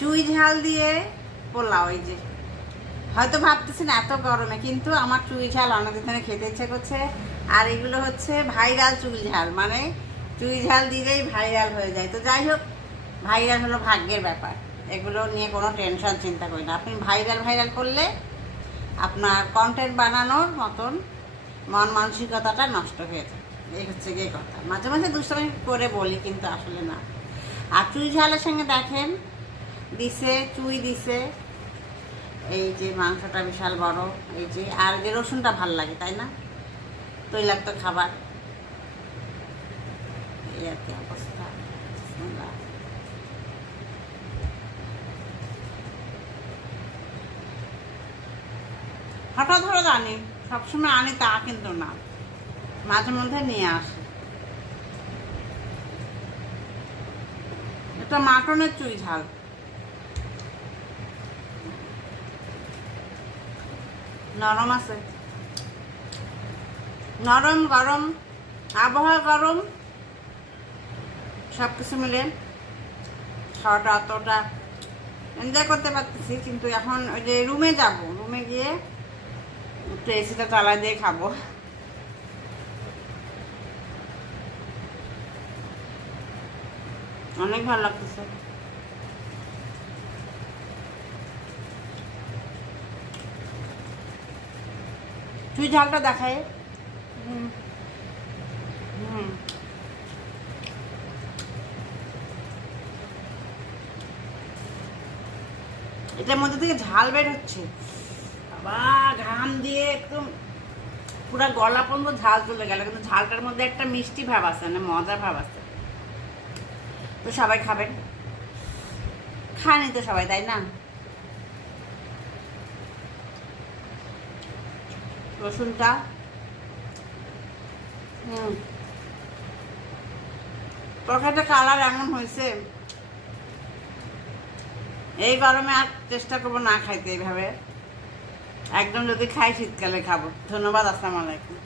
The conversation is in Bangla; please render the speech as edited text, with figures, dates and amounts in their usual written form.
চুই ঝাল দিয়ে পোলাও। এই যে হয়তো ভাবতেছেন এত গরমে, কিন্তু আমার চুই ঝাল অনেকদিন ধরে খেতে ইচ্ছে করছে। আর এগুলো হচ্ছে ভাইরাল চুই ঝাল, মানে চুই ঝাল দিলেই ভাইরাল হয়ে যায়। তো যাই হোক, ভাইরাল হলো ভাগ্যের ব্যাপার, এগুলো নিয়ে কোনো টেনশন চিন্তা করি না। আপনি ভাইরাল করলে আপনার কন্টেন্ট বানানোর মতন মন মানসিকতাটা নষ্ট হয়ে যায়। এই হচ্ছে গিয়ে কথা। মাঝে মাঝে দুষ্টামি করে বলি, কিন্তু আসলে না। আর চুই ঝালের সঙ্গে দেখেন দিছে, চুই দিছে, এই যে মাংসটা বিশাল বড়, এই যে আর যে রসুনটা ভাল লাগে, তাই না? তৈলাক্ত খাবার, এই আর কি অবস্থা। হঠাৎ হঠাৎ আনি, সবসময় আনি তা কিন্তু না, মাঝে মধ্যে নিয়ে আসি। এটা মাটনের চুই ঝাল, নরম আছে, নরম গরম, আবহাওয়া গরম, সব কিছু মিলে খাওয়াটা অতটা এনজয় করতে পারতেছি। কিন্তু এখন ওই যে রুমে যাব, রুমে গিয়ে একটু এসিটা চালা দিয়ে খাবো। অনেক ভালো লাগতেছে। চুই ঝালটা দেখায়। হুম হুম এটার মধ্যে থেকে ঝাল বের হচ্ছে, বাবা ঘাম দিয়ে একদম পুরো গলা পর্যন্ত ঝাল চলে গেল, কিন্তু ঝালটার মধ্যে একটা মিষ্টি ভাব আছে, না মজার ভাব আছে। তো সবাই খাবেন, খায়নি তো সবাই, তাই না? রসুনটা তরকারিটা কালার এমন হয়েছে, এই গরমে আর চেষ্টা করবো না খাইতে এইভাবে। একদম যদি খাই শীতকালে খাবো। ধন্যবাদ, আসসালামু আলাইকুম।